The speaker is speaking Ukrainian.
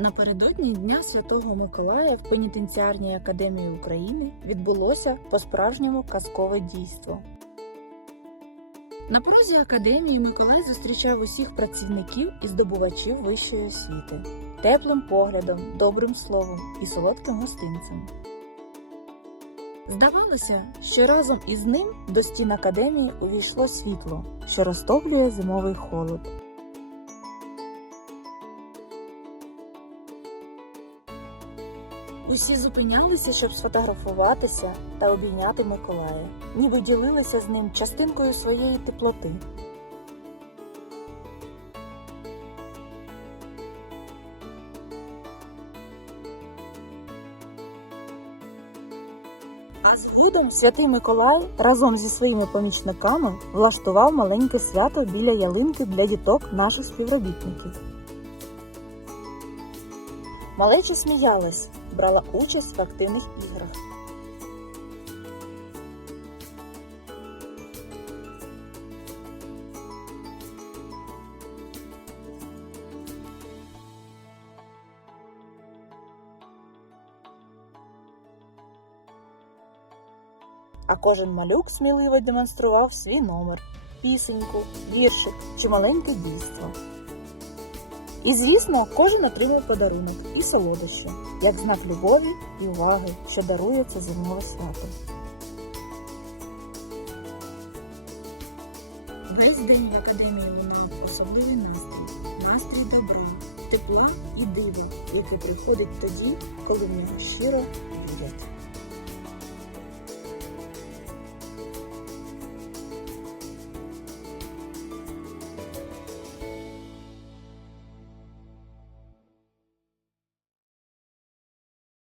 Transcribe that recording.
Напередодні Дня Святого Миколая в пенітенціарній академії України відбулося по-справжньому казкове дійство. На порозі академії Миколай зустрічав усіх працівників і здобувачів вищої освіти теплим поглядом, добрим словом і солодким гостинцем. Здавалося, що разом із ним до стін академії увійшло світло, що розтоплює зимовий холод. Усі зупинялися, щоб сфотографуватися та обійняти Миколая, ніби ділилися з ним частинкою своєї теплоти. А згодом святий Миколай разом зі своїми помічниками влаштував маленьке свято біля ялинки для діток наших співробітників. Малеча сміялась, брала участь в активних іграх. А кожен малюк сміливо демонстрував свій номер, пісеньку, віршик чи маленьке дійство. І, звісно, кожен отримав подарунок і солодощі, як знак любові і уваги, що дарує це зимове свято. Весь день в академії лунав особливий настрій, настрій добра, тепла і дива, який приходить тоді, коли в нього щиро вірять.